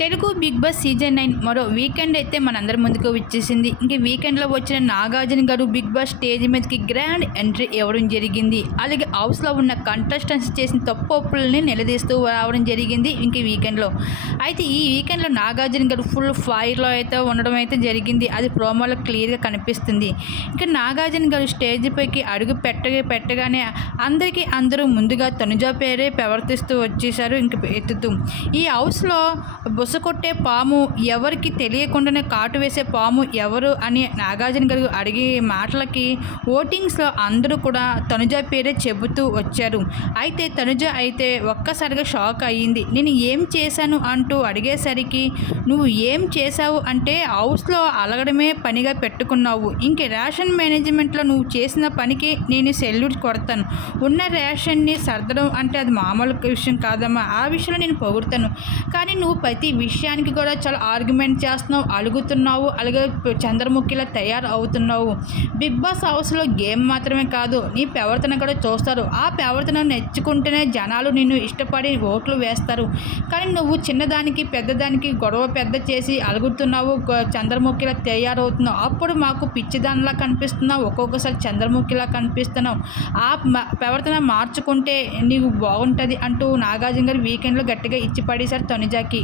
Telugu big boss season nine మరో weekend అయితే మనందరి ముందుకు వచ్చేసింది. ఇంక వీకెండ్లో వచ్చిన Nagarjuna garu big boss stage మీదకి గ్రాండ్ ఎంట్రీ ఇవ్వడం జరిగింది. అలాగే హౌస్లో ఉన్న కంటెస్టెంట్స్ చేసిన తప్పు ఒప్పులని నిలదీస్తూ రావడం జరిగింది ఇంక వీకెండ్లో అయితే ఈ వీకెండ్లో నాగార్జున గారు ఫుల్ ఫైర్లో అయితే ఉండడం అయితే జరిగింది. అది ప్రోమోలో క్లియర్గా కనిపిస్తుంది. ఇంకా నాగార్జున గారు స్టేజ్ పైకి అడుగు పెట్ట పెట్టగానే అందరికీ అందరూ ముందుగా తనుజా పేరే ప్రవర్తిస్తూ వచ్చేసారు ఇంక ఎత్తుతూ. ఈ హౌస్లో బుస కొట్టే పాము ఎవరికి తెలియకుండానే కాటు వేసే పాము ఎవరు అని నాగార్జున గారు అడిగే మాటలకి ఓటింగ్స్లో అందరూ కూడా తనుజ పేరే చెబుతూ వచ్చారు. అయితే తనుజ అయితే ఒక్కసారిగా షాక్ అయ్యింది. నేను ఏం చేశాను? అంటూ అడిగేసరికి నువ్వు ఏం చేశావు అంటే హౌస్లో అలగడమే పనిగా పెట్టుకున్నావు. ఇంక రేషన్ మేనేజ్మెంట్లో నువ్వు చేసిన పనికి నేను సెల్యూట్ కొడతాను. ఉన్న రేషన్ని సర్దడం అంటే అది మామూలు విషయం కాదమ్మా. ఆ విషయంలో నేను పొగుడతాను. కానీ నువ్వు ప్రతి విషయానికి కూడా చాలా ఆర్గ్యుమెంట్ చేస్తున్నావు అలుగుతున్నావు అలాగే చంద్రముఖిలా తయారు అవుతున్నావు బిగ్ బాస్ హౌస్లో గేమ్ మాత్రమే కాదు నీ ప్రవర్తన కూడా చూస్తారు. ఆ ప్రవర్తన నెచ్చుకుంటేనే జనాలు నిన్ను ఇష్టపడి ఓట్లు వేస్తారు. కానీ నువ్వు చిన్నదానికి పెద్దదానికి గొడవ పెద్ద చేసి అలుగుతున్నావు చంద్రముఖిలా తయారవుతున్నావు. అప్పుడు మాకు పిచ్చిదానిలా కనిపిస్తున్నావు ఒక్కొక్కసారి చంద్రముఖిలా కనిపిస్తున్నావు. ఆ ప్రవర్తన మార్చుకుంటే నీకు బాగుంటుంది అంటూ నాగార్జున గారు వీకెండ్లో గట్టిగా ఇచ్చి పడేశారు తనుజాకి.